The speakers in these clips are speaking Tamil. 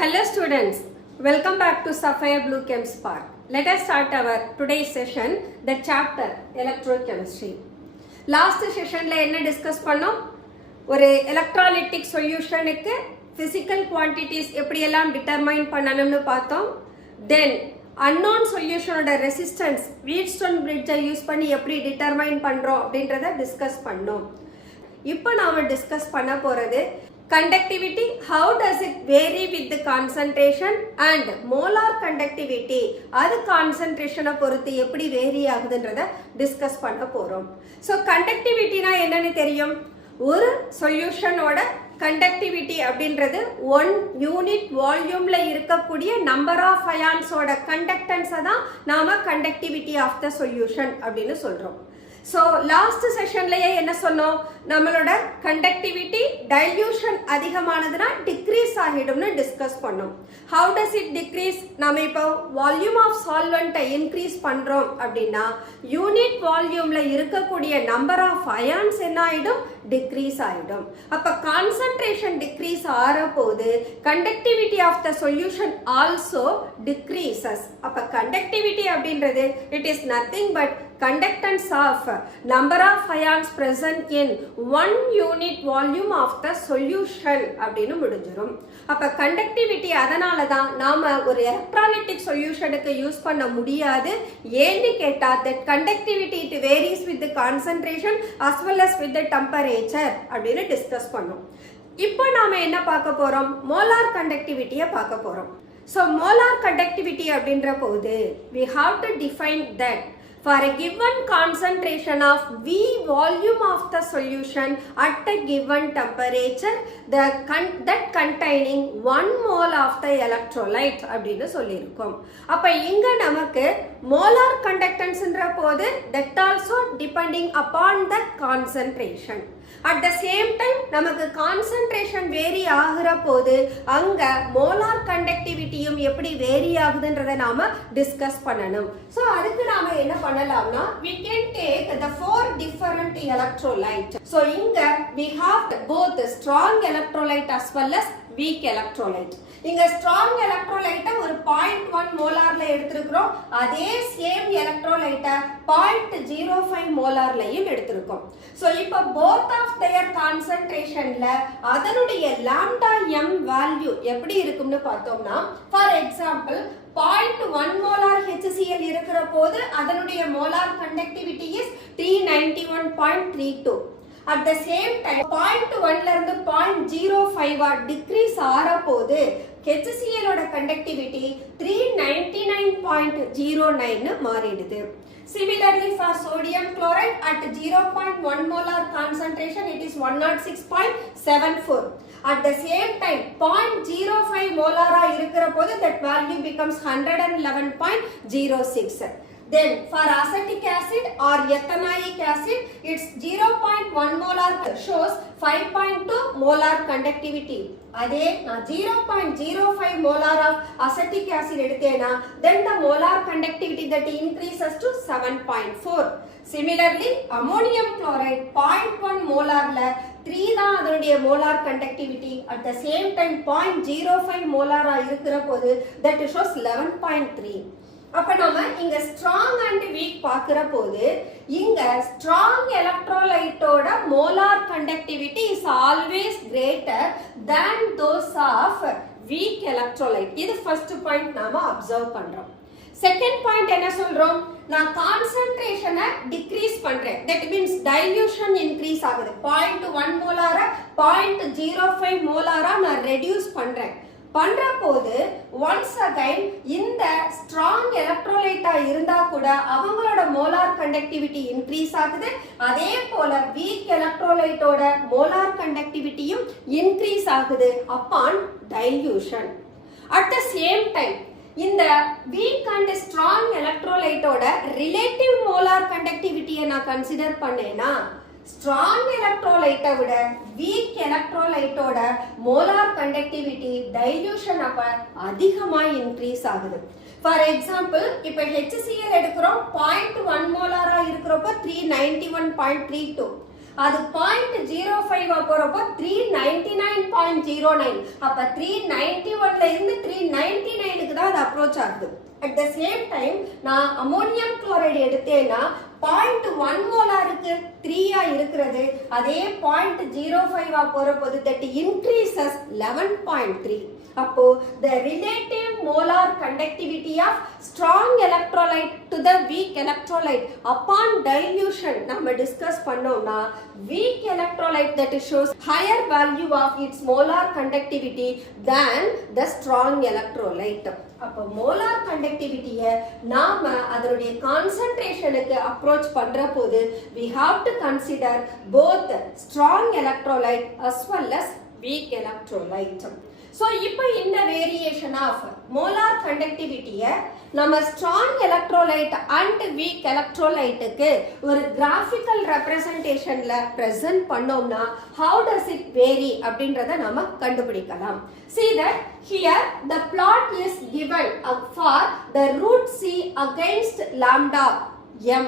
Hello students, welcome back to Sapphire Blue Chem Spark. Let us start our today's session, the chapter Electrochemistry. Last session la enna discuss pannom? ஒரு electrolytic solutionக்கு physical quantities எப்படி எல்லாம் determine பண்ணணும்னு பார்த்தோம். Then unknown solution ஓட resistance Wheatstone bridge யூஸ் பண்ணி எப்படி determine பண்றோம் அப்படின்றத டிஸ்கஸ் பண்ணோம். இப்போ நாம டிஸ்கஸ் பண்ண போறது conductivity, how does it vary with the concentration, and molar conductivity அது கான்சன்ட்ரேஷனை பொறுத்து எப்படி வேரி ஆகுதுன்றத டிஸ்கஸ் பண்ண போறோம். ஸோ கண்டக்டிவிட்டினா என்னன்னு தெரியும்? ஒரு சொல்யூஷனோட கண்டக்டிவிட்டி அப்படின்றது 1 யூனிட் வால்யூம்ல இருக்கக்கூடிய நம்பர் ஆஃப் அயான்ஸோட கண்டக்டன்ஸை தான் நாம கண்டக்டிவிட்டி ஆஃப் த சொல்யூஷன் அப்படின்னு சொல்றோம். ஸோ லாஸ்ட் செஷன்லயே என்ன சொன்னோம்? நம்மளோட கண்டக்டிவிட்டி டைல்யூஷன் அதிகமானதுன்னா டிக்ரீஸ் ஆகிடும்னு டிஸ்கஸ் பண்ணோம். How does it decrease? நம்ம இப்போ வால்யூம் ஆஃப் சால்வெண்ட்டை இன்க்ரீஸ் பண்றோம் அப்படின்னா யூனிட் வால்யூம்ல இருக்கக்கூடிய நம்பர் ஆஃப் அயான்ஸ் என்ன ஆயிடும்? டிக்ரீஸ் ஆயிடும். அப்ப கான்சன்ட்ரேஷன் டிக்ரீஸ் ஆற போது conductivity of the solution also decreases. அப்ப கண்டக்டிவிட்டி அப்படின்றது it is nothing but conductance of number of ions present in 1 unit volume of the solution அப்படின்னு முடிஞ்சிரும். அப்ப கண்டக்டிவிட்டி அதனால தான் நாம ஒரு எலக்ட்ராலிட்டிக் சொல்யூஷனுக்கு யூஸ் பண்ண முடியாது. ஏன்னு கேட்டா that conductivity it varies with the concentration as well as with the temperature அப்படின்னு டிஸ்கஸ் பண்ணோம். இப்போ நாம என்ன பார்க்க போறோம்? மோலார் கண்டக்டிவிட்டியை பார்க்க போறோம். ஸோ மோலார் கண்டக்டிவிட்டி அப்படின்ற போது we have to define that for a given concentration of V volume of the solution at a given temperature that containing 1 mole of the electrolyte அப்படின்னு சொல்லியிருக்கோம். அப்ப இங்க நமக்கு molar conductance ன்ற போது that also depending upon the concentration. At the same time நமக்கு concentration vary ஆகிற போது அங்க molar conductivityயும் எப்படி vary ஆகுதுன்றதை நாம டிஸ்கஸ் பண்ணணும். ஸோ அதுக்கு நாம என்ன பண்ணலாம்னா we can take the 4 different electrolyte. So இங்க we have both strong electrolyte as well as weak electrolyte. இங்க strong electrolyte ஒரு 0.1 மோலார்ல எடுத்திருக்கிறோம். அதே சேம் எலக்ட்ரோலைட்டை 0.05 மோலார்லயும் எடுத்திருக்கோம். சோ இப்போ both of their concentrationல அதனுடைய lambda m value எப்படி இருக்கும்னு பார்த்தோம்னா ஃபார் எக்ஸாம்பிள் 0.1 மோலார் HCl இருக்கிற போது அதனுடைய molar conductivity is 391.32. at the same time 0.1 ல இருந்து 0.05 டிக்ரீஸ் ஆற போது HCl ஓட கண்டக்டிவிட்டி 399.09 மாறிடுது. Similarly for sodium chloride at 0.1 molar concentration it is 106.74. At the same time 0.05 molar இருக்கிற போது that value becomes 111.06. Then for acetic acid or ethanoic acid its 0.1 molar shows 5.2 molar conductivity. அதே நான் 0.05 molar of acetic acid எடுத்தேனா then the molar conductivity that increases to 7.4. Similarly ammonium chloride 0.1 molarல 3 தான் அதனுடைய molar conductivity. at the same time 0.05 மோலாரா இருக்கிற போது that shows 11.3. அப்ப நாம இங்க ஸ்ட்ராங் அண்ட் வீக் பார்க்கிற போது இங்க ஸ்ட்ராங் எலக்ட்ரோலைட்டோட molar conductivity is always greater than those of weak electrolyte. இது ஃபர்ஸ்ட் பாயிண்ட் நாம அப்சர்வ் பண்றோம். செகண்ட் பாயிண்ட் என்ன சொல்றோம்? நான் கான்சன்ட்ரேஷனை டிக்ரீஸ் பண்றேன். that means dilution increase ஆகுது. 0.1 மோலார 0.05 மோலாரா நான் ரெடியூஸ் பண்றேன். பண்ற போது once again இந்த ஸ்ட்ராங் எலக்ட்ரோலைட்டா இருந்தா கூட அவங்களோட மோலார் கண்டக்டிவிட்டி இன்க்ரீஸ் ஆகுது. அதே போல வீக் எலக்ட்ரோலைட்டோட மோலார் கண்டக்டிவிட்டியும் இன்க்ரீஸ் ஆகுது upon dilution. at the same time இந்த வீக் அண்ட் ஸ்ட்ராங் எலக்ட்ரோலைட்டோட ரிலேட்டிவ் மோலார் கண்டக்டிவிட்டியை நான் கன்சிடர் பண்ணேன்னா ஸ்ட்ராங் எலக்ட்ரோலைட்டை விட வீக் எலக்ட்ரோலைட்டோட மோலார் கண்டக்டிவிட்டி டைல்யூஷன் அப்ப அதிகமா இன்க்ரீஸ் ஆகுது. ஃபார் எக்ஸாம்பிள் இப்போ HCl எடுக்கிறோம் 0.1 மோலாரா இருக்கிறப்போ 391.32. அது 0.05 போறப்போ 399.09. அப்ப 391ல இருந்து அது அப்ரோச் ஆகுது. அட் த சேம் டைம் நான் அமோனியம் குளோரைடு எடுத்தேன்னா 0.1 மோலாருக்கு 3 இருக்கிறது, அதே 0.05 போற போது that increases 11.3. அப்போ the relative molar conductivity of strong electrolyte to the weak electrolyte upon dilution நம்ம டிஸ்கஸ் பண்ணோம்னா weak electrolyte that shows higher value of its molar conductivity than the strong electrolyte. அப்போ மோலார் கண்டக்டிவிட்டியை நாம அதனுடைய கான்சன்ட்ரேஷனுக்கு அப்ரோச் பண்ற போது we have to consider both strong electrolyte as well as weak electrolyte. So இப்போ இந்த வேரியேஷன் ஆஃப் மோலார் கண்டக்டிவிட்டியை நம்ம ஸ்ட்ராங் எலக்ட்ரோலைட் அண்ட் வீக் எலக்ட்ரோலைட்டுக்கு ஒரு கிராஃபிக்கல் ரெப்ரசன்டேஷன்ல பிரசன்ட் பண்ணோம்னா how does it vary அப்படின்றத நாம கண்டுபிடிக்கலாம். See that here the plot is given for the root C against lambda m.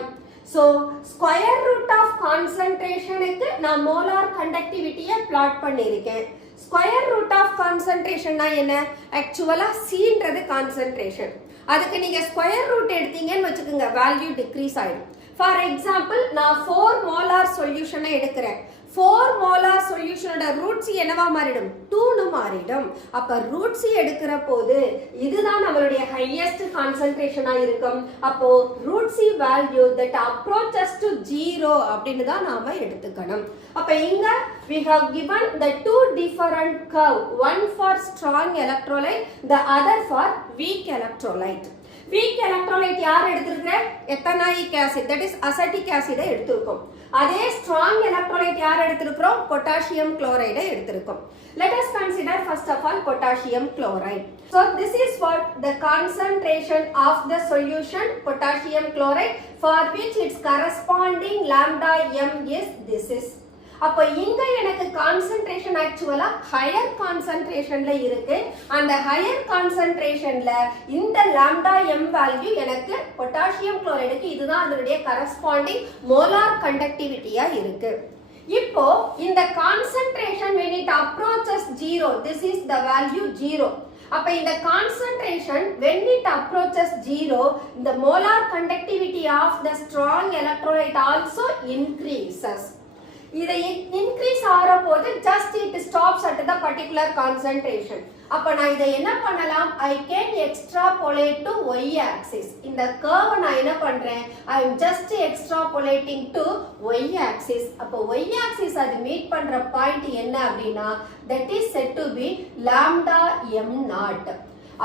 So square root of concentration-க்கு நான் மோலார் கண்டக்டிவிட்டியை plot பண்ணியிருக்கேன். ஸ்கொயர் ரூட் ஆஃப் கான்சன்ட்ரேஷன்னா என்ன? ஆக்சுவலா சீன்றது கான்சன்ட்ரேஷன். அதுக்கு நீங்க ஸ்கொயர் ரூட் எடுத்தீங்கன்னு வச்சுக்கோங்க, வேல்யூ டிக்ரீஸ் ஆயிடும். ஃபார் எக்ஸாம்பிள் நான் 4 மோலார் சொல்யூஷனை எடுக்கிறேன். 4 மோலார் சொல்யூஷனோட ரூட் சி என்னவா மாறிடும்? 2னு மாறிடும். அப்ப ரூட் சி எடுக்கிற போது இதுதான் நம்மளுடைய ஹையஸ்ட் கான்சன்ட்ரேஷனா இருக்கும். அப்போ root C value that approaches to 0 அப்படின்னு தான் நாம எடுத்துக்கணும். அப்ப இங்க we have given the two different curve, one for strong electrolyte, the other for weak electrolyte. weak electrolyte யார் எடுத்திருக்கிறேன்? Ethanoic acid, that is acetic ஆசிடை எடுத்திருக்கோம். அதே strong electrolyte யார் எடுத்திருக்கிறோம்? பொட்டாசியம் குளோரைடை எடுத்திருக்கோம். Let us consider first of all potassium chloride. So this is what the concentration of the solution potassium chloride for which its corresponding lambda m is this is. அப்போ இங்க எனக்கு கான்சன்ட்ரேஷன் ஆக்சுவலா ஹையர் கான்சன்ட்ரேஷன்ல இருக்கு. அந்த ஹையர் கான்சன்ட்ரேஷன்ல இந்த லாம்டா எம் வேல்யூ எனக்கு பொட்டாசியம் குளோரைடுக்கு இதுதான் அதனுடைய கரஸ்பாண்டிங் மோலார் கண்டக்டிவிட்டியா இருக்கு. இப்போ இந்த concentration when it approaches 0, this is the value 0. அப்ப இந்த concentration when it approaches 0, the molar conductivity of the strong electrolyte also increases. இதை இன்க்ரீஸ் ஆகிற போது just it stops at the particular concentration. அப்ப நான் இதை என்ன பண்ணலாம்? I can extrapolate to y axis. இந்த curve நான் என்ன பண்றேன்? I am just extrapolating to y axis. அப்ப y axis அது மீட் பண்ற பாயிண்ட் என்ன அப்படின்னா that is said to be lambda m naught.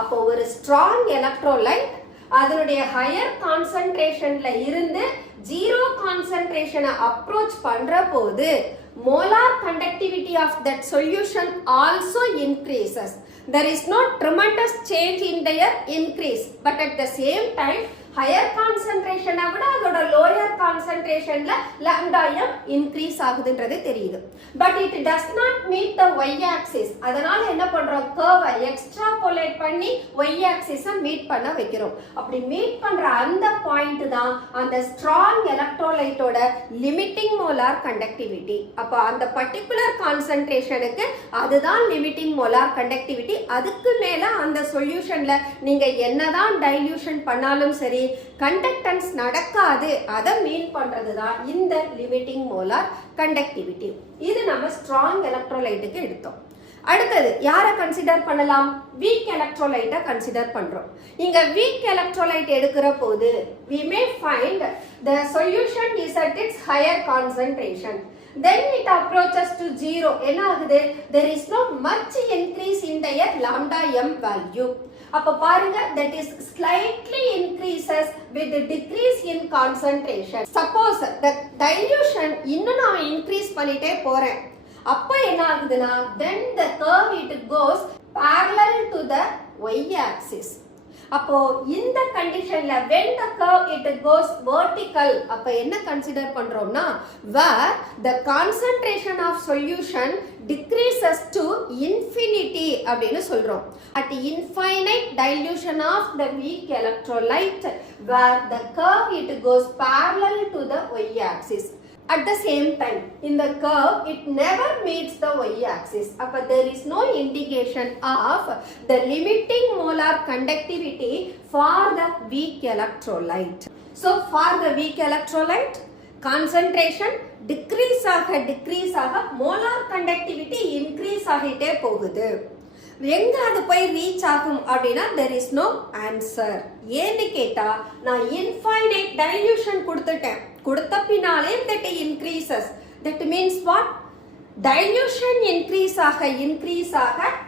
அப்போ ஒரு strong electrolyte அதனுடைய ஹையர் கான்சன்ட்ரேஷன்ல இருந்து 0 கான்சன்ட்ரேஷனை அப்ரோச் பண்ற போது molar conductivity of that solution also increases. There is no tremendous change in their increase, but at the same time higher concentration விட அதோட lower concentrationல lambda m increase ஆகுதுன்றது தெரியுது. But it does not meet the y axis. அதனால என்ன பண்றோம்? curve extrapolate பண்ணி y axis மீட் பண்ண வைக்கிறோம். அப்படி மீட் பண்ற அந்த பாயிண்ட் தான் அந்த strong electrolyte ஓட limiting molar conductivity. அப்ப அந்த particular concentrationக்கு அதுதான் limiting molar conductivity. அதுக்கு மேல அந்த சொல்யூஷன்ல நீங்க என்னதான் dilution பண்ணாலும் சரி கண்டக்டன்ஸ் நடக்காது. அதை மீன் பண்றதுதான் இந்த லிமிட்டிங் மோலார் கண்டக்டிவிட்டி. இது நம்ம ஸ்ட்ராங் எலக்ட்ரோலைட்டுக்கு எடுத்தோம். அடுத்தது யாரை கன்சிடர் பண்ணலாம்? வீக் எலக்ட்ரோலைட்டை கன்சிடர் பண்றோம். இங்க வீக் எலக்ட்ரோலைட் எடுக்கிற போது we may find the solution is at its higher concentration. Then it approaches to 0. என்ன ஆகுது? There is no much increase in their lambda m value. அப்ப பாருங்க, that is slightly increases with the decrease in concentration. Suppose the dilution இன்னும் நான் increase பண்ணிட்டே போறேன். அப்ப என்ன ஆகுதுன்னா then the curve it goes parallel to the y axis. அப்போ இந்த கண்டிஷன்ல when the curve it goes vertical, அப்ப என்ன கன்சிடர் பண்றோம்னா where the concentration of solution decreases to infinity அப்படின்னு சொல்றோம். At infinite dilution of the weak electrolyte where the curve it goes parallel to the y axis. At the same time, in the curve, it never meets the y-axis. But there is no indication of the limiting molar conductivity for the weak electrolyte. So, for the weak electrolyte, concentration decrease ஆக molar conductivity increase ஆகிட்டே போகுது. எங்க அது போய் ரீச் ஆகும் அப்படின்னா there is no answer. ஏன்னு கேட்டா நான் infinite dilution கொடுத்த பின்னாலே that increases. That means what? Dilution increase ஆக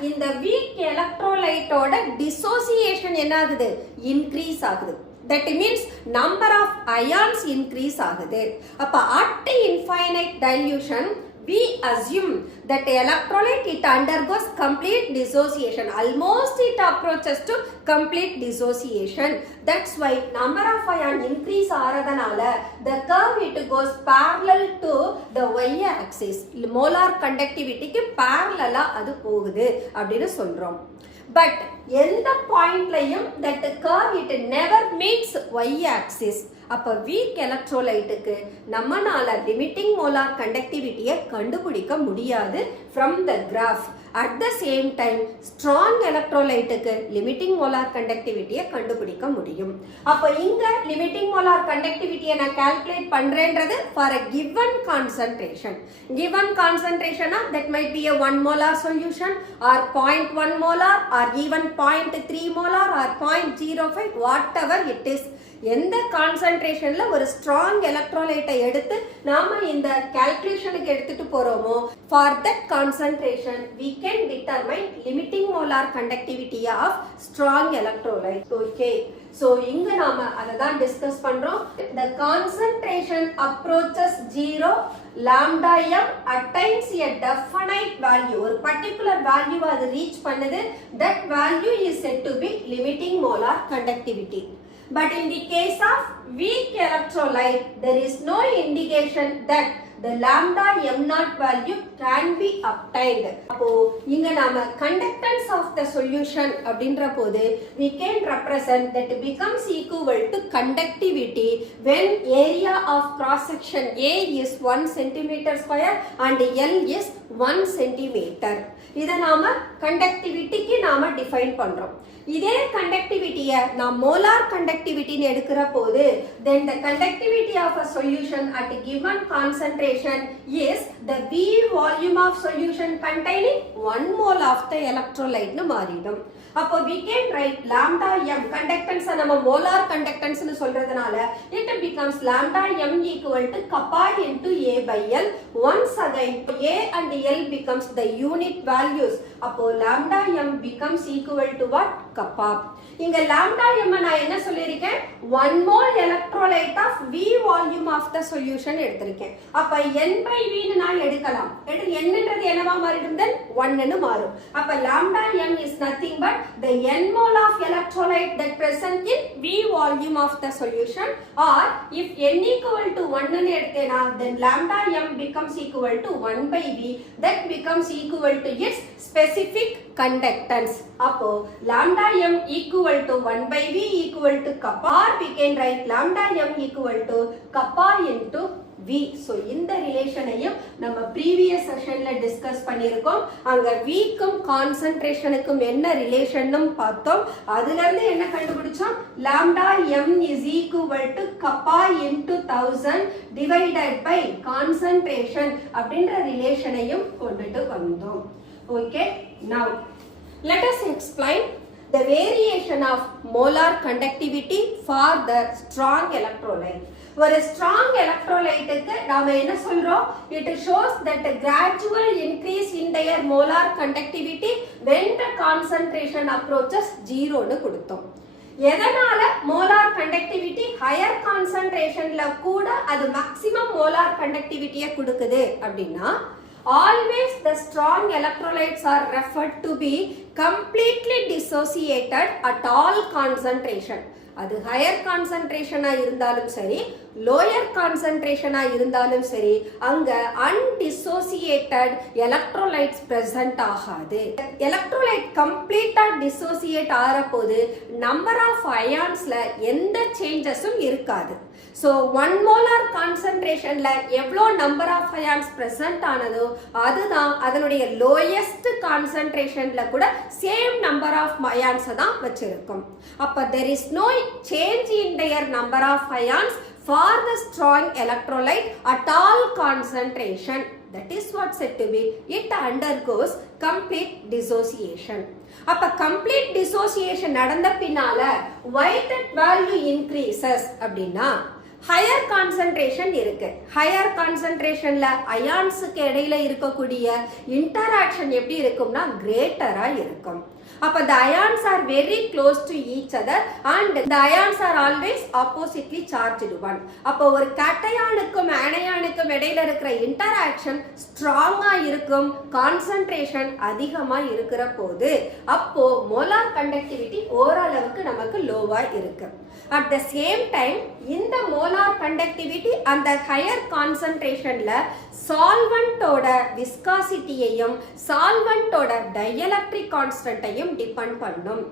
இந்த weak electrolyte ஓட dissociation என்ன ஆகுது? Increase ஆகுது. That means number of ions increase ஆகுது. அப்ப at infinite dilution we assume that the electrolyte it undergoes complete dissociation. Almost it approaches to complete dissociation. That's why number of ion increase ஆறதனால the curve it goes parallel to the y-axis. Molar conductivity க்கு parallel அது போகுது அப்படின்னு சொல்றோம். But எந்த பாயிண்ட்லயும் that curve it never meets y-axis. அப்ப weak electrolyteக்கு நம்மனால limiting molar conductivityயை கண்டுபிடிக்க முடியாது from the graph. At the same time, strong electrolyteக்கு limiting molar conductivityயை கண்டுபிடிக்க முடியும். அப்ப இங்க limiting molar conductivityயை நான் calculate பண்றேன்றது for a given concentration. Given concentration that might be a 1 molar solution or 0.1 molar or even 0.3 molar or 0.05 whatever it is. எந்த கான்சன்ட்ரேஷன்ல ஒரு ஸ்ட்ராங் எலக்ட்ரோலைட்டை எடுத்து நாம இந்த கால்குலேஷனுக்கு எடுத்துட்டு போறோமோ for that concentration we can determine limiting molar conductivity of strong electrolyte. Okay, so இங்க நாம அததான் டிஸ்கஸ் பண்றோம். The concentration approaches 0, lambda m attains a definite value. ஒரு particular value அது reach பண்ணுது. That value is said to be limiting molar conductivity. But in the case of weak electrolyte, there is no indication that the lambda m naught value can be obtained. அப்போ இங்க நாம conductance of the solution அப்படின்ற போது we can represent that becomes equal to conductivity when area of cross section A is 1 centimeter square and L is 1 centimeter. இத நாம conductivityக்கு நாம define பண்றோம். இதே conductivityயை நாம் molar conductivity ன்னு எடுக்கிற போது then the conductivity of a solution at a given concentration is the V volume of solution containing 1 mole of the electrolyte ன்னு மாறிடும். அப்போ we can write lambda m conductance நம்ம molar conductance ன்னு சொல்றதனால it becomes lambda m equal to kappa into A by L. Once again A and L becomes the unit values. அப்போ lambda m becomes equal to what? Kappa. இங்க lambda m நான் என்ன சொல்லிருக்கேன்? 1 mole electrolyte of V volume of the solution எடுத்திருக்கேன். அப்ப n by V ன்னு நான் எடுக்கலாம். n ன்றது என்னவா மாறிடும்? then 1 ன்னு மாறும். அப்ப lambda m is nothing but the n mole of electrolyte that present in V volume of the solution, or if n equal to 1 ன்னு எடுத்தேனா then lambda m becomes equal to 1 by V. That becomes equal to its specific conductance. அப்போ lambda m equal to 1 by V equal to kappa, or we can write lambda m equal to kappa into V. So இந்த ரிலேஷனையும் நம்ம previous sessionல டிஸ்கஸ் பண்ணியிருக்கோம். அங்க V க்கும் கான்சன்ட்ரேஷனுக்கும் என்ன ரிலேஷன்னும் பார்த்தோம். அதுல இருந்து என்ன கண்டுபிடிச்சோம்? lambda m is equal to kappa into 1000 divided by concentration அப்படின்ற ரிலேஷனையும் கொண்டுட்டு வந்தோம். Okay, now let us explain the variation of molar conductivity for the strong electrolyte. ஒரு strong electrolyteக்கு நாம என்ன சொல்றோம்? It shows that a gradual increase in their molar conductivity when the concentration approaches 0 ன்னு கொடுத்தோம். எதனால molar conductivity higher concentrationல கூட அது maximum molar conductivityயை கொடுக்குது அப்படின்னா always the strong electrolytes are referred to be completely dissociated at all concentration. அது higher concentration இருந்தாலும் சரி லோயர் கான்சன்ட்ரேஷனா இருந்தாலும் சரி அங்க அன்டிசோசியேட்டட் எலக்ட்ரோலைட்ஸ் பிரசன்ட் ஆகாது. எலக்ட்ரோலைட் கம்ப்ளீட்டா டிசோசியேட் ஆகிற போது நம்பர் ஆஃப் அயான்ஸ்ல எந்த சேஞ்சஸும் இருக்காது. ஸோ 1 molar கான்சன்ட்ரேஷன்ல எவ்வளோ நம்பர் ஆஃப் அயான்ஸ் பிரசன்ட் ஆனதோ அதுதான் அதனுடைய லோயஸ்ட் கான்சன்ட்ரேஷன்ல கூட சேம் நம்பர் ஆஃப் அயான்ஸை தான் வச்சிருக்கும். அப்போ there is no change in their number of ions for the strong electrolyte at all concentration. That is what said to be it undergoes complete dissociation. அப்ப complete dissociation நடந்த பின்னால why that value increases அப்படின்னா ஹையர் கான்சன்ட்ரேஷன் இருக்கு. ஹையர் கான்சன்ட்ரேஷன்ல அயான்ஸுக்கு இடையில இருக்கக்கூடிய இன்டராக்ஷன் எப்படி இருக்கும்னா கிரேட்டரா இருக்கும். அப்ப the ions are very close to each other and the ions are always oppositely charged one. அப்ப ஒரு கேட்டயானுக்கும் ஆனயானுக்கும் இடையில இருக்கிற இன்டராக்ஷன் ஸ்ட்ராங்கா இருக்கும், கான்சன்ட்ரேஷன் அதிகமா இருக்கிற போது அப்போ மோலார் கண்டக்டிவிட்டி ஓரளவுக்கு நமக்கு லோவா இருக்கு. அட் த சேம் டைம் இந்த மோலார் கண்டக்டிவிட்டி அந்த ஹையர் கான்சன்ட்ரேஷன்ல சால்வெண்டோட விஸ்காசிட்டியையும் சால்வெண்டோட டயலக்ட்ரிக் கான்ஸ்டன்ட்டையும் டிபெண்ட் பண்ணும்.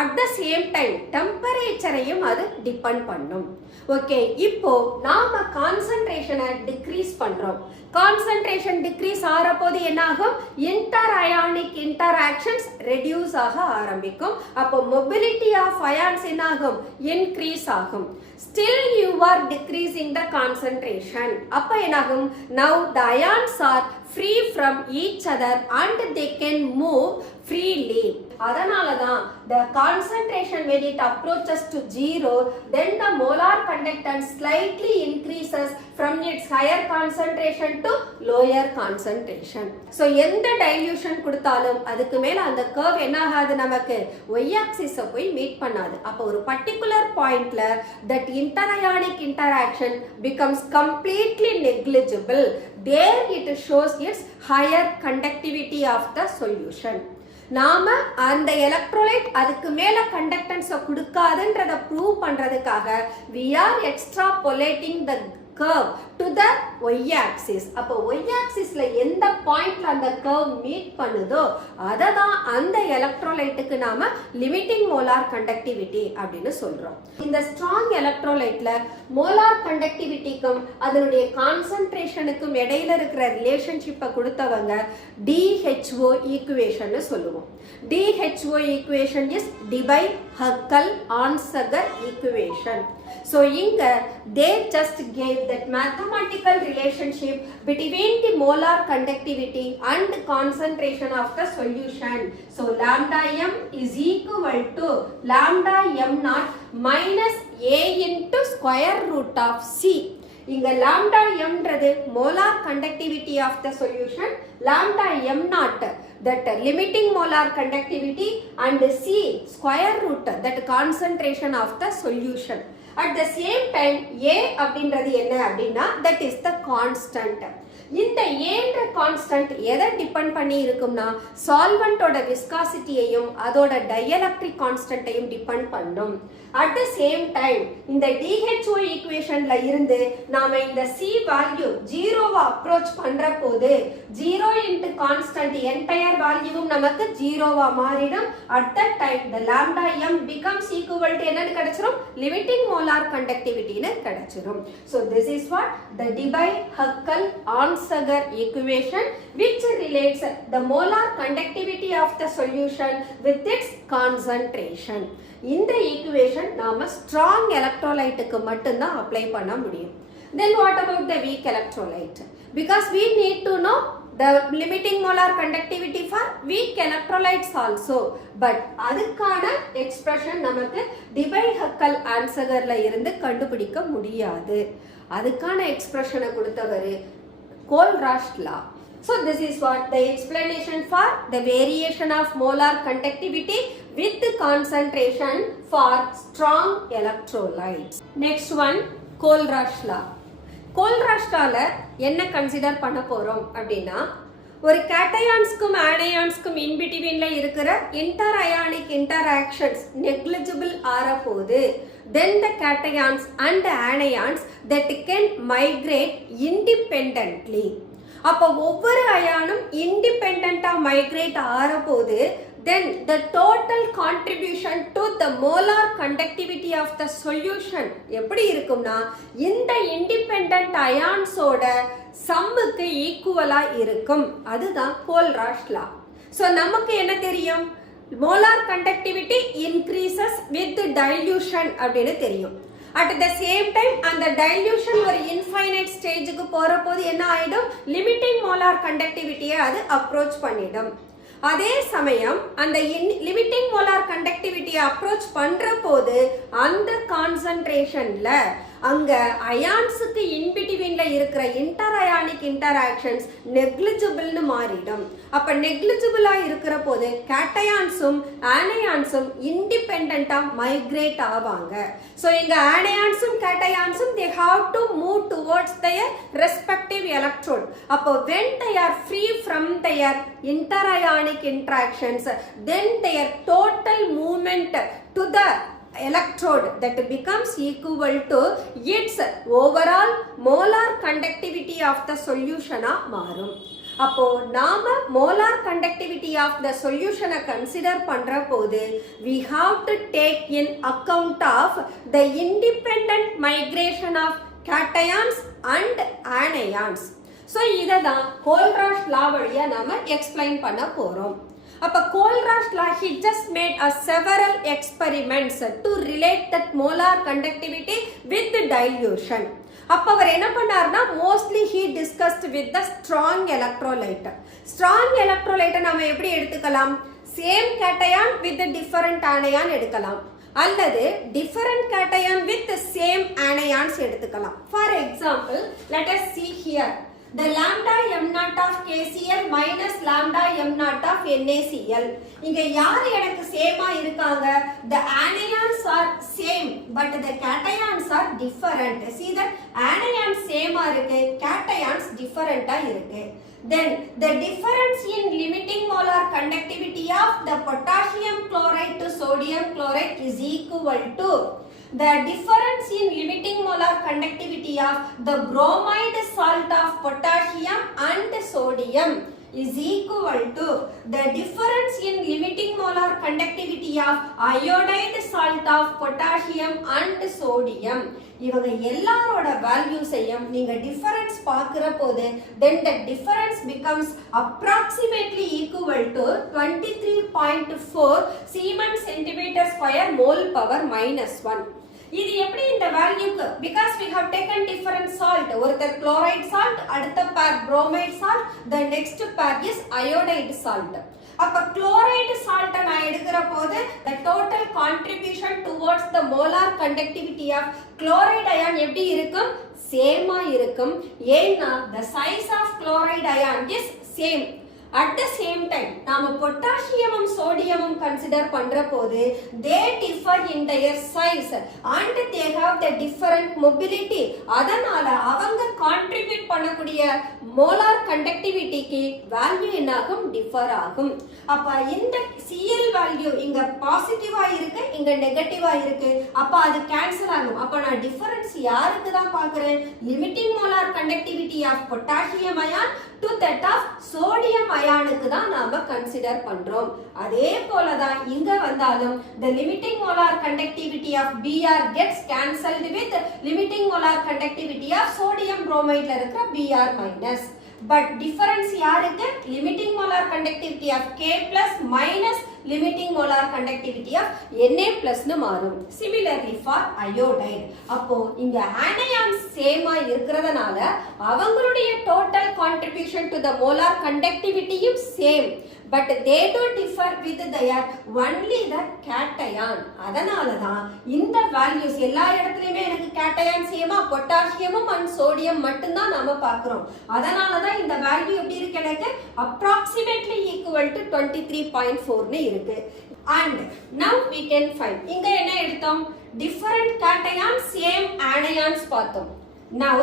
அட் த சேம் டைம் டெம்பரேச்சரையும் அது டிபெண்ட் பண்ணும். ஓகே, இப்போ நாம கான்சன்ட்ரேஷனை டிக்ரீஸ் பண்றோம். கான்சன்ட்ரேஷன் டிக்ரீஸ் ஆகிற போது என்ன ஆகும்? இன்டர் அயானிக் இன்டராக்ஷன்ஸ் ரெடியூஸ் ஆக ஆரம்பிக்கும். அப்போ மொபிலிட்டி ஆஃப் அயான்ஸ் என்ன ஆகும்? இன்க்ரீஸ் ஆகும். Still you are decreasing the concentration. அப்போ என்ன ஆகும்? Now the ions are free from each other and they can move freely. அதனாலதான் the concentration when it approaches to 0 then the molar conductance slightly increases from its higher concentration to lower concentration. So எந்த dilution கொடுத்தாலும் அதுக்கு மேல அந்த curve என்ன ஆகாது? நமக்கு y axis போய் மீட் பண்ணாது. அப்போ ஒரு particular pointல that interionic interaction becomes completely negligible. There it shows its higher conductivity of the solution. நாம அந்த எலக்ட்ரோலைட் அதுக்கு மேல கண்டக்டன்ஸை கொடுக்காதுன்றத ப்ரூவ் பண்றதுக்காக we are extrapolating the curve to the y-axis. அப்போ y-axisல எந்த பாயிண்ட்ல அந்த curve மீட் பண்ணுதோ அததான் அந்த எலக்ட்ரோலைட்டுக்கு நாம லிமிட்டிங் மோலார் கண்டக்டிவிட்டி அப்படின்னு சொல்றோம். இந்த ஸ்ட்ராங் எலக்ட்ரோலைட்ல மோலார் கண்டக்டிவிட்டிக்கும் அதனுடைய கான்சன்ட்ரேஷனுக்கும் இடையில இருக்கிற ரிலேஷன்ஷிப்பை கொடுத்தவங்க DHO ஈக்குவேஷன் சொல்லுவோம். DHO equation is Debye-Huckel-Onsager equation. So இங்க they just gave that mathematical relationship between the molar conductivity and concentration of the solution. So lambda m is equal to lambda m naught minus a into square root of c. இங்க lambda m ன்றது molar conductivity of the solution, lambda m naught that limiting molar conductivity and c square root that concentration of the solution. At the same time a அப்படின்றது என்ன அப்படின்னா that is the constant. இந்த ஏன்ற கான்ஸ்டன்ட் எதை டிபெண்ட் பண்ணி இருக்கும்னா சால்வெண்டோட விஸ்காசிட்டியையும் அதோட டயலக்ட்ரிக் கான்ஸ்டன்ட்டையும் டிபெண்ட் பண்ணும். அட் த சேம் டைம் இந்த DHO ஈக்குவேஷன்ல இருந்து நாம இந்த C வேல்யூ 0வை அப்ரோச் பண்ற போது 0 இன்டு கான்ஸ்டன்ட் என்டையர் வேல்யூவும் நமக்கு 0வா மாறிடும். At the time the lambda m becomes equal to என்னன்னு கிடைச்சிரும்? லிமிட்டிங் மோலார் கண்டக்டிவிட்டின்னு கிடைச்சிரும். So this is what the Debye-Huckel-Onsager equation which relates the molar conductivity of the solution with its concentration. இந்த ஈக்குவேஷன் நாம ஸ்ட்ராங் எலக்ட்ரோலைட்டுக்கு மட்டும்தான் அப்ளை பண்ண முடியும். Then what about the weak electrolyte? Because we need to know the limiting molar conductivity for weak electrolytes also. But அதுக்கான எக்ஸ்பிரஷன் நமக்கு Debye-Huckel-Onsagerல இருந்து கண்டுபிடிக்க முடியாது. அதுக்கான எக்ஸ்பிரஷனை கொடுத்தவர் Kohlraasch law. So this is what the explanation for the variation of molar conductivity with concentration for strong electrolytes. Next one, Kohlraasch law. Kohlraasch lawல என்ன கன்சிடர் பண்ண போறோம் அப்படின்னா ஒரு கேட்டயான்ஸ்க்கும் ஆனயான்ஸ்க்கும் இன் பிட்வீன்ல இருக்கிற இன்டர் அயானிக் இன்டராக்ஷன்ஸ் நெக்லிஜிபிள் ஆறபோது then the cations and anions that can migrate independently. அப்போ ஒவ்வொரு அயானும் இண்டிபெண்டா migrate ஆறபோது then the total contribution to the molar conductivity of the solution எப்படி இருக்கும்னா இந்த இண்டிபெண்டன்ட் அயான்ஸோட சம்முக்கு ஈக்குவலா இருக்கும். அதுதான் கோல்ராஷ் லா. சோ நமக்கு என்ன தெரியும்? molar conductivity increases with dilution அப்படின்னு தெரியும். at the same time அந்த dilution ஒரு infinite ஸ்டேஜுக்கு போற போது என்ன ஆயிடும்? limiting molar conductivity அது அப்ரோச் பண்ணிடும். அதே சமயம் அந்த லிமிட்டிங் மோலார் கண்டக்டிவிட்டி அப்ரோச் பண்ற போது அந்த கான்சன்ட்ரேஷன்ல அங்க அயான்ஸுக்கு இன் பிட்வீன்ல இருக்கிற இன்டர் அயானிக் இன்டராக்ஷன்ஸ் நெக்லிஜிபிள்னு மாறிடும். அப்ப நெக்லிஜிபிளா இருக்கிற போது கேட்டயான்ஸும் ஆனயான்ஸும் இண்டிபெண்டா மைக்ரேட் ஆவாங்க. சோ இங்க ஆனயான்ஸும் கேட்டயான்ஸும் they have to move towards their respective electrode. அப்போ when they are free from their inter-ionic interactions, then their total movement to the electrode that becomes equal to its overall molar conductivity of the solution மாறும். அப்போ நாம molar conductivity of the solution consider பண்ற போது we have to take in account of the independent migration of cations and anions. So இததான் கோல்ராஷ் லா வழியா நாம எக்ஸ்பிளைன் பண்ண போறோம். அப்ப Kohlrausch law he just made a several experiments to relate that molar conductivity with the dilution. அப்ப அவர் என்ன பண்ணார்னா mostly he discussed with the strong electrolyte. strong electrolyte நாம எப்படி எடுத்துக்கலாம்? same cation with the different anion எடுக்கலாம் அல்லது different cation with the same anions எடுத்துக்கலாம். For example, let us see here the lambda m naught of KCl minus lambda m naught of NaCl. இங்க யார் எனக்கு சேமா இருக்காங்க? The anions are same but the cations are different. See that anions சேமா இருக்கு, cations different-ஆ இருக்கு. Then the difference in limiting molar conductivity of the potassium chloride to sodium chloride is equal to the difference in limiting molar conductivity of the bromide salt of potassium and sodium is equal to the difference in limiting molar conductivity of iodide salt of potassium and sodium. இவங்க எல்லாரோட வேல்யூஸையும் நீங்க டிஃபரன்ஸ் பார்க்கிற போது then the difference becomes approximately equal to 23.4 Siemens centimeter square mole power minus 1. இது எப்படி இந்த வேல்யூக்கு? because we have taken different salt. ஒருத்தர் chloride salt, அடுத்த pair bromide salt, the next pair is iodide salt. அப்ப chloride salt நான் எடுக்கிற போது the total contribution towards the molar conductivity of chloride ion எப்படி இருக்கும்? சேமா இருக்கும். ஏன்னா the size of chloride ion is same. At the same time நாம பொட்டாசியமும் சோடியமும் கன்சிடர் பண்ற போது they differ in their size and they have the different mobility. அதனால அவங்க கான்ட்ரிபியூட் பண்ணக்கூடிய மோலார் கண்டக்டிவிட்டிக்கு வேல்யூ என்னாகும்? டிஃபர் ஆகும். அப்ப இந்த Cl வேல்யூ இங்க பாசிட்டிவா இருக்கு, இங்க நெகட்டிவா இருக்கு. அப்ப அது கேன்சல் ஆகும். அப்ப நான் டிஃபரன்ஸ் யாருக்கு தான் பார்க்கிறேன்? Limiting molar conductivity of potassium ion to that of sodium அயானுக்கு தான் நாம கன்சிடர் பண்றோம். அதே போலதான் இங்க வந்தாலும் the limiting molar conductivity of Br gets cancelled with limiting molar conductivity of sodium bromide ல இருக்கிற Br minus. But difference யாருக்கு? limiting molar conductivity of K plus minus limiting molar conductivity of Na plus னு மாறும். Similarly for iodide. அப்போ இங்க anions சேமா இருக்கிறதுனால அவங்களுடைய total contribution to the molar conductivity யும் same. But they do differ with their only the cation. அதனால தான் இந்த values எல்லா இடத்துலயுமே எனக்கு cation சேமா பொட்டாசியமும் and sodium மட்டும் தான் நாம பார்க்கிறோம். அதனால தான் இந்த வேல்யூ எப்படி இருக்கு? எனக்கு approximately equal to 23.4 னு இருக்கு. And now we can find. இங்க என்ன எடுத்தோம்? Different cations, same anions பார்த்தோம். Now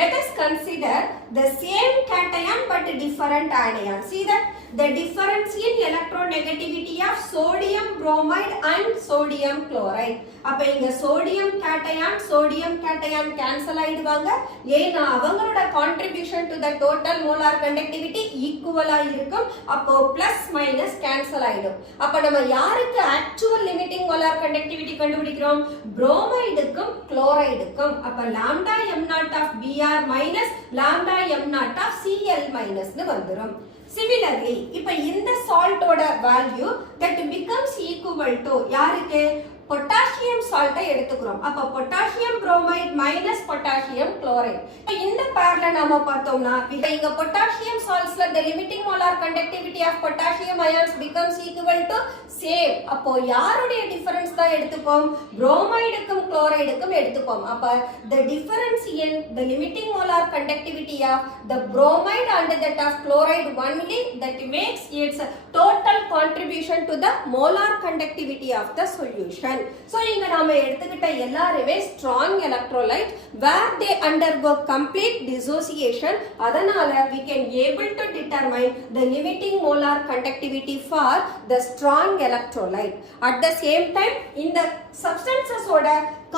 let us consider the same cation but different anion. See that the difference in electronegativity of sodium bromide and sodium chloride. அப்ப இங்க sodium cation cancel ஆயிடுவாங்க. ஏன்னா அவங்களோட contribution to the total molar conductivity equal ஆ இருக்கும். அப்போ plus minus cancel ஆயிடும். அப்ப நம்ம யாருக்கு actual limiting molar conductivity கண்டுபிடிக்கிறோம்? bromideக்கும் chlorideக்கும். அப்ப lambda m naught of Br minus lambda m naught of Cl minus னு வந்துரும். Similarly, இப்ப இந்த saltோட value that becomes equal to யாருக்கு? பொட்டாசியம் சால்ட்டை எடுத்துக்கிறோம். அப்ப potassium bromide minus potassium chloride. இந்த பேர்ல நாம பார்த்தோம்னா இங்க potassium சால்ட்ஸ்ல the limiting molar conductivity of potassium ions becomes equal to same. அப்போ யாருடைய டிஃபரன்ஸ் தான் எடுத்துப்போம்? புரோமைடுக்கும் குளோரைடுக்கும் எடுத்துப்போம். அப்ப the difference in the limiting molar conductivity of the bromide and that of chloride only that makes its total contribution to the molar conductivity of the solution. So இங்க நாம எடுத்துக்கிட்ட எல்லாருமே strong electrolyte where they undergo complete dissociation. அதனால we can able to determine the limiting molar conductivity for the strong electrolyte. At the same time இந்த substances ஓட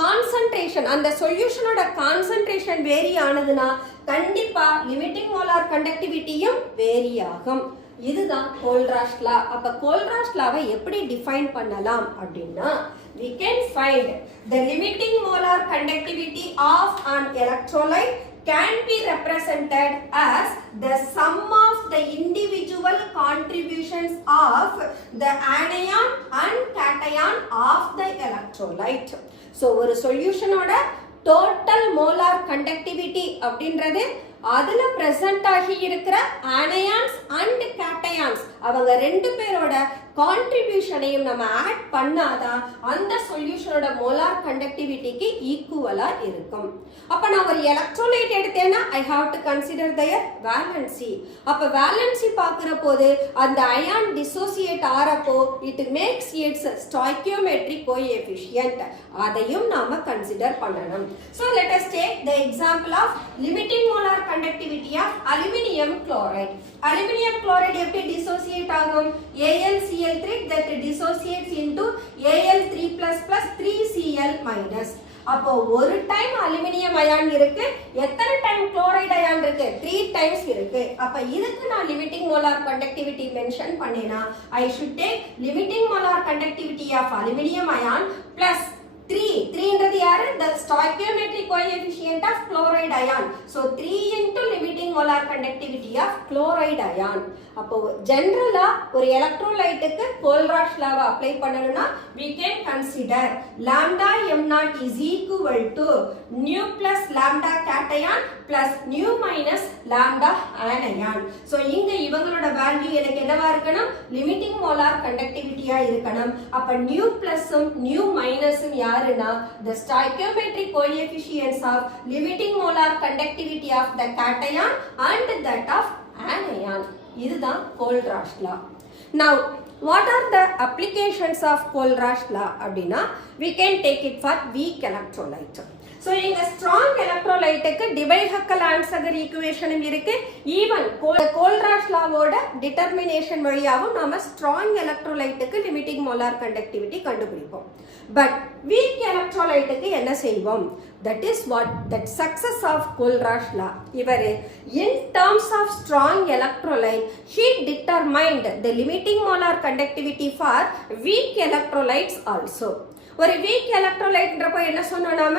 concentration அந்த solution ஓட concentration vary ஆனதுனா கண்டிப்பா limiting molar conductivityயும் vary ஆகும். இதுதான் கோல்ராஷ் லா. அப்ப கோல்ராஷ் லாவை எப்படி டிஃபைன் பண்ணலாம் அப்படின்னா we can find the limiting molar conductivity of an electrolyte can be represented as the sum of the individual contributions of the anion and cation of the electrolyte. So ஒரு சொல்யூஷனோட total molar conductivity அப்படின்றது அதுல பிரசன்ட் ஆகி இருக்கிற anions and cations அவங்க ரெண்டு பேரோட கான்ட்ரிபியூஷனையும் நம்ம ஆட் பண்ணாதான் அந்த சொல்யூஷனோட மோலார் கண்டக்டிவிட்டிக்கு ஈக்குவலா இருக்கும். அப்ப நான் ஒரு எலக்ட்ரோலைட் எடுத்தேன்னா I have to consider their valency. அப்ப valency பார்க்கிற போது அந்த அயான் டிசோசியேட் ஆறப்போ it makes its stoichiometric coefficient. அதையும் நாம கன்சிடர் பண்ணணும். So let us take the example of limiting molar conductivity of aluminum chloride. Aluminum chloride எப்படி டிசோசியேட் ஆகும்? AlCl3 that dissociates into Al3 plus 3Cl minus. அப்போ ஒரு டைம் அலுமினியம் அயான் இருக்கு, எத்தனை டைம் குளோரைட் அயான் இருக்கு? 3 டைம்ஸ் இருக்கு. அப்ப இதுக்கு நான் லிமிட்டிங் மோலார் கண்டக்டிவிட்டி மென்ஷன் பண்ணேனா I should take limiting molar conductivity of aluminum ion plus 3 ன்றது யாரு? The stoichiometric coefficient of chloride ion. So 3 into limiting molar conductivity of chloride ion. அப்போ ஜெனரலா ஒரு எலக்ட்ரோலைட்டுக்கு கோல்ராஷ் லாவை அப்ளை பண்ணனும்னா we can consider lambda m naught is equal to nu plus lambda cation plus nu minus lambda anion. So இங்க இவங்களோட வேல்யூ எனக்கு என்னவா இருக்கணும்? லிமிட்டிங் மோலார் கண்டக்டிவிட்டியா இருக்கணும். அப்ப nu பிளஸும் nu மைனஸும் யாருன்னா the stoichiometric coefficients of limiting molar conductivity of the cation and that of anion. இதுதான் Kohlrausch law. Now what are the applications of Kohlrausch லா அப்படின்னா we can take it for weak electrolyte. So இங்க strong electrolyteக்கு டிவைஹக்கல் ஆன்சகர் ஈக்குவேஷனும் இருக்கு. ஈவன் கோல்ராஷ் லாவோட டிட்டர்மினேஷன் வழியாவும் நாம strong electrolyteக்கு லிமிட்டிங் மோலார் கண்டக்டிவிட்டி கண்டுபிடிப்போம். பட் weak electrolyteக்கு என்ன செய்வோம்? That is what that success of Kohlrausch லா. இவரு in terms of strong electrolyte he determined the limiting molar conductivity for weak electrolytes also. ஒரு weak electrolyteன்றப்போ என்ன சொன்னோம் நாம?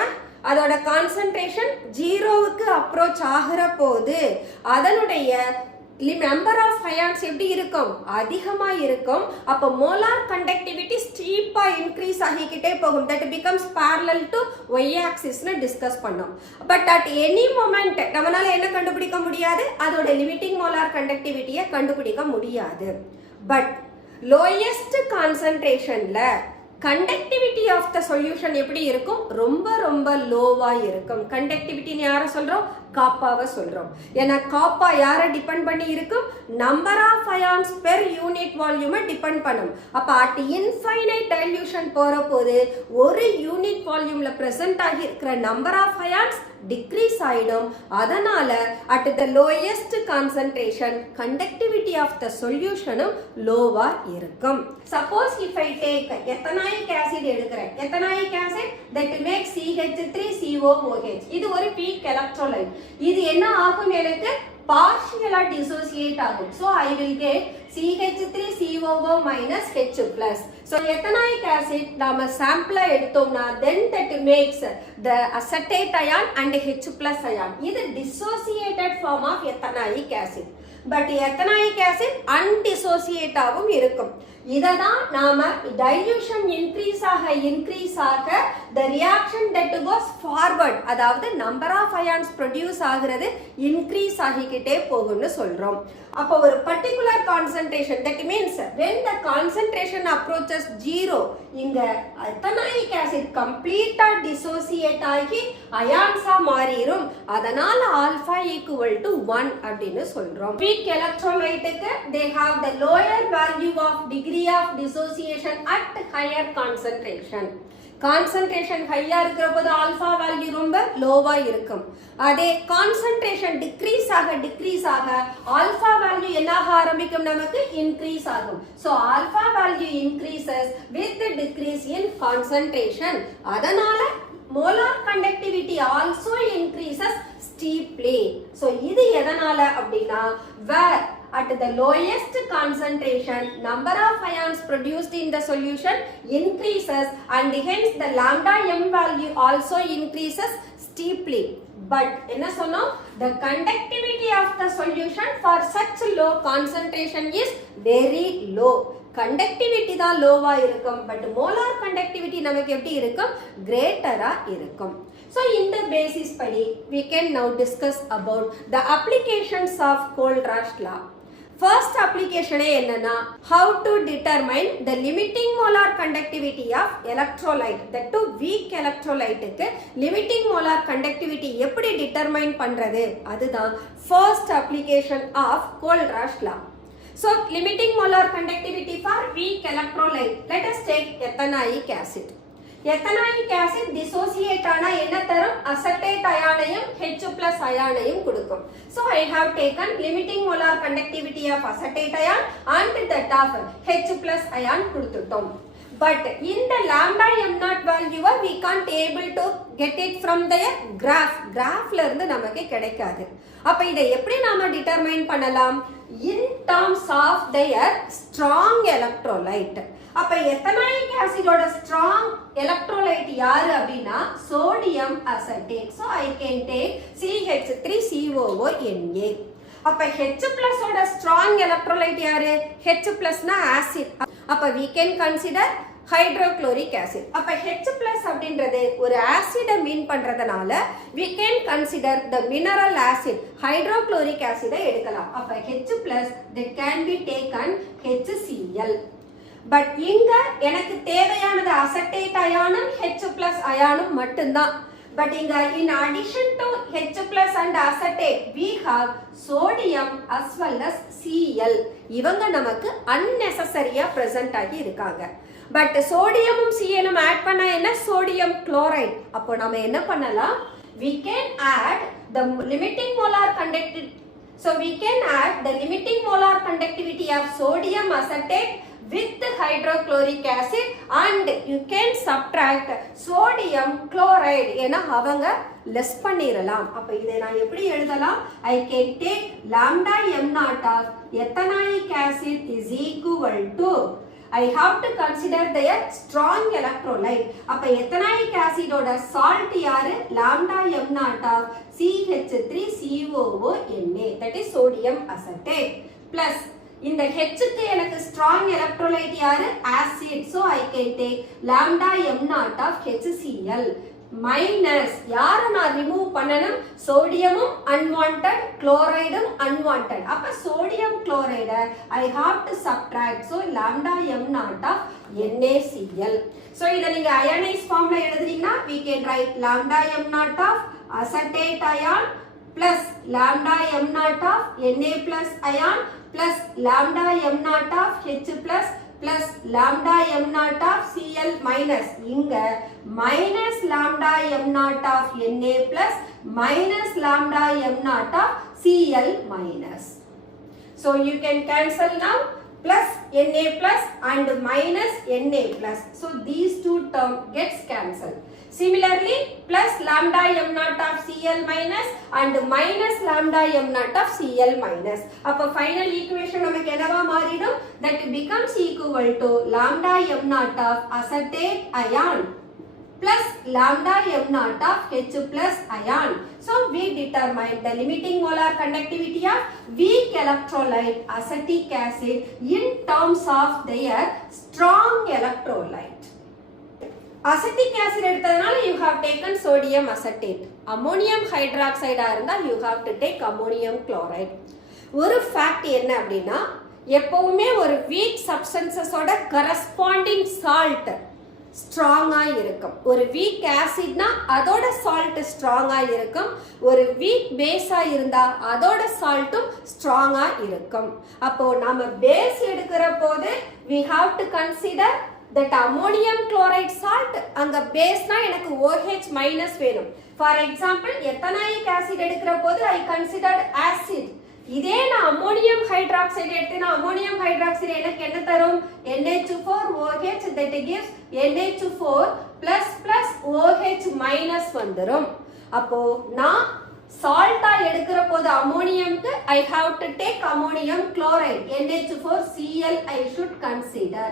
அதோட கான்சென்ட்ரேஷன் 0க்கு அப்ரோச் ஆகிற போது அதனுடைய நம்பர் ஆஃப் அயான்ஸ் எப்படி இருக்கும்? அதிகமா இருக்கும். அப்ப மோலார் கண்டக்டிவிட்டி ஸ்டீப்பா இன்க்ரீஸ் ஆகிக்கிட்டே போகும். That becomes parallel to y axis னு டிஸ்கஸ் பண்ணோம். பட் அட் எனி மொமெண்ட் நம்மளால என்ன கண்டுபிடிக்க முடியாது? அதோட லிமிட்டிங் மோலார் கண்டக்டிவிட்டியை கண்டுபிடிக்க முடியாது. பட் லோயஸ்ட் கான்சென்ட்ரேஷன்ல கண்டக்டிவிட்டி ஆஃப் த சொல்யூஷன் எப்படி இருக்கும்? ரொம்ப ரொம்ப லோவா இருக்கும். கண்டக்டிவிட்டின்னு யாரை சொல்றோம்? காப்பாவை சொல்றோம். ஏன்னா காப்பா யாரை டிபெண்ட் பண்ணி இருக்கும்? Number of ions per unit வால்யூமை டிபெண்ட் பண்ணும். அப்ப அட் இன்ஃபைனைட் டைல்யூஷன் போற போது ஒரு யூனிட் வால்யூம்ல பிரசன்ட் ஆகி இருக்கிற நம்பர் ஆஃப் அயான்ஸ் டிக்ரீஸ் ஆயிடும். அதனால at the lowest concentration conductivity of the சொல்யூஷனும் லோவா இருக்கும். Suppose if I take ethanoic acid எடுக்கிறேன், ethanoic acid that makes CH3COOH, இது ஒரு weak electrolyte. இது என்ன ஆகும்? எனக்கு partially dissociate ஆகும். So I will get CH3COO minus H plus. So ethanoic acid நாம sample எடுத்தோம்னா then that makes the acetate ion and H plus ion. இது dissociated form of ethanoic acid. But ethanoic acid undissociate ஆகும் இருக்கும். இததான் நாம dilution increase ஆக the reaction that goes forward, அதாவது number of ions produce ஆகிறது increase ஆகிக்கிட்டே போகும்னு சொல்றோம். அப்போ ஒரு particular concentration, that means when the concentration approaches 0, இங்க ethanoic acid complete dissociate ஆகி ions மாறிரும். அதனால alpha equal to 1 அப்படின்னு சொல்றோம். Weak electrolyte-க்கு they have the lower value of degree of dissociation at higher concentration. Concentration ஹையா இருக்கிற போது ஆல்பா வேல்யூ ரொம்ப லோவா இருக்கும். அதே கான்சன்ட்ரேஷன் டிக்ரீஸ் ஆக ஆல்பா வேல்யூ என்னாக ஆரம்பிக்கும்? நமக்கு இன்க்ரீஸ் ஆகும். So alpha value increases with decrease in concentration. அதனால molar conductivity also increases steeply. So இது எதனால அப்படின்னா where at the lowest concentration number of ions produced in the solution increases and hence the lambda m value also increases steeply. But enna sonnom? The conductivity of the solution for such low concentration is very low. Conductivity தான் லோவா இருக்கும். பட் மோலார் கண்டக்டிவிட்டி நமக்கு எப்படி இருக்கும்? கிரேட்டரா இருக்கும். So in the basis படி we can now discuss about the applications of Kohlrausch law. First application என்னன்னா how to determine the limiting molar conductivity of electrolyte. That to weak electrolyte க்கு limiting molar conductivity எப்படி determine பண்றது? அதுதான் first application of Kohlrausch law. So limiting molar conductivity for weak electrolyte. Let us take ethanoic acid. Ethanoic acid dissociate ஆனா என்ன தரும்? acetate அயானையும் H plus அயானையும் கொடுக்கும். So I have taken limiting molar conductivity of acetate ion and that of H plus ion கொடுத்துட்டோம். But in the lambda m naught value we can't able to get it from the graph. Graphல இருந்து நமக்கு கிடைக்காது. அப்ப இதை எப்படி நாம டிட்டர்மைன் பண்ணலாம்? In terms of their strong electrolyte. அப்ப ethanoic acid ஓட strong electrolyte யாரு அப்படின்னா sodium acetate. So I can take CH3COONA. அப்ப H plus ஓட strong electrolyte யாரு? H plus னா acid. அப்ப we can consider hydrochloric acid. அப்ப H plus அப்படின்றது ஒரு ஆசிட மீன் பண்றதனால we can consider the mineral acid, hydrochloric acid எடுக்கலாம். அப்ப H plus that can be taken HCl. But இங்க எனக்கு தேவையானது அசட்டேட் அயானும் H plus அயானும் மட்டும்தான். But in addition to H plus and acetate, we have sodium as well as Cl. இவங்க நமக்கு unnecessary present ஆகி இருக்காங்க. But sodium Cl add பண்ணா என்ன? sodium chloride. அப்போ நாம என்ன பண்ணலாம்? We can add the limiting molar conductivity. So we can add the limiting molar conductivity of sodium acetate with hydrochloric acid and you can subtract sodium chloride. ஏனா அவங்க less பண்ணிரலாம். அப்ப இதை நான் எப்படி எழுதலாம்? I can take lambda m naught of ethanoic acid is equal to, I have to consider their strong electrolyte. அப்ப ethanoic acid ஓட salt யாரு? lambda m naught of CH3COONA, that is sodium acetate, plus இந்த H க்கு எனக்கு strong electrolyte யாரு? acid. So I can take lambda m naught of HCl minus யார நான் ரிமூவ் பண்ணனும்? சோடியமும் unwanted, குளோரைடும் unwanted. அப்ப sodium குளோரைட I have to subtract. So lambda m naught of NaCl. So இத நீங்க அயனைஸ் ஃபார்ம்ல எழுதுறீங்கன்னா we can write lambda m naught of acetate ion plus lambda m naught of Na plus ion plus lambda m naught of H plus lambda m naught of Cl minus. இங்க minus lambda m naught of Na plus minus lambda m naught of Cl minus. So you can cancel now plus Na plus and minus Na plus. So these two terms gets cancelled. Similarly, plus lambda m naught of Cl minus and minus lambda m naught of Cl minus. அப்போ final equation நமக்கு என்னவா மாறிடும்? That becomes equal to lambda m naught of acetate ion plus lambda m naught of H plus ion. So we determine the limiting molar conductivity of weak electrolyte acetic acid in terms of their strong electrolyte. Acetic acid எடுத்ததனால you have taken sodium acetate. Ammonium hydroxide இருந்தால் you have to take ammonium chloride. ஒரு fact என்ன அப்படின்னா எப்பவுமே ஒரு weak substances ஓட corresponding salt ஸ்ட்ராங்கா இருக்கும். ஒரு வீக் ஆசிட்னா அதோட சால்ட் ஸ்ட்ராங்கா இருக்கும். ஒரு வீக் பேஸா இருந்தா அதோட சால்ட்டும் ஸ்ட்ராங்கா இருக்கும். அப்போ நாம பேஸ் எடுக்கிற போது we have to consider that ammonium chloride salt. அங்க பேஸ்னா எனக்கு OH minus வேணும். For example, ethanoic acid எடுக்கிற போது I considered acid. இதே நான் அம்மோனியம் ஹைட்ராக்சைடு எடுத்தேன்னா அம்மோனியம் ஹைட்ராக்சைடு எனக்கு என்ன தரும்? NH4OH that gives NH4 plus OH minus வந்துரும். அப்போ நான் சால்ட்டா எடுக்கிற போது அம்மோனியம்க்கு I have to take ammonium chloride NH4Cl I should consider.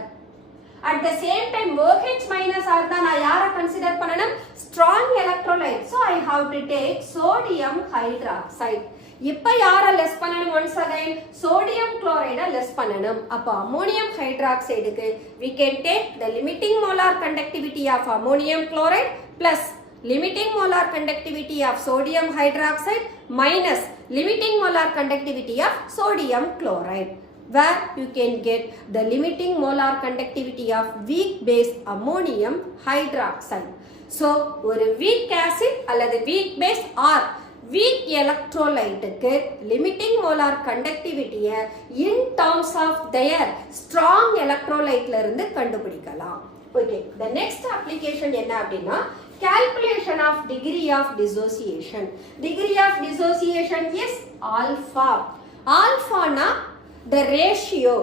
At the same time OH minus ஆர்தா நான் யாரை கன்சிடர் பண்ணணும்? strong electrolyte. So I have to take sodium hydroxide. இப்ப யார லெஸ் பண்ணணும்? once again sodium chloride less பண்ணணும். அப்ப ammonium hydroxide க்கு we can take the limiting molar conductivity of ammonium chloride plus limiting molar conductivity of sodium hydroxide minus limiting molar conductivity of sodium chloride, where you can get the limiting molar conductivity of weak base ammonium hydroxide. So ஒரு weak acid அல்லது weak base or weak electrolyte க்கு limiting molar conductivity in terms of their strong electrolyte ல இருந்து கண்டுபிடிக்கலாம். Okay, the next application என்ன அப்படின்னா calculation of degree of dissociation. Degree of dissociation is alpha. Alpha na the ratio.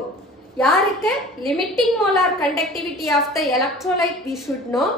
யாருக்கு? limiting molar conductivity of the electrolyte we should know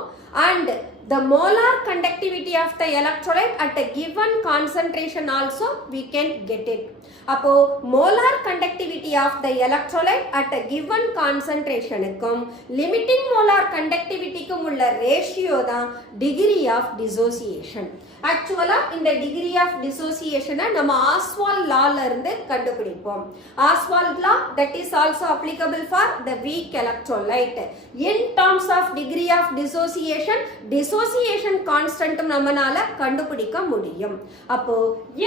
and the molar conductivity of the electrolyte at a given concentration also we can get it. அப்போ molar conductivity of the electrolyte at a given concentration க்கும் limiting molar conductivity க்கும் உள்ள ratio தான் degree of dissociation. Actually இந்த degree of dissociation நம்ம Ostwald law ல இருந்து கண்டுபிடிப்போம். Ostwald law that is also applicable for the weak electrolyte. In terms of degree of dissociation, dissociation constant நம்மனால கண்டுபிடிக்க முடியும். அப்போ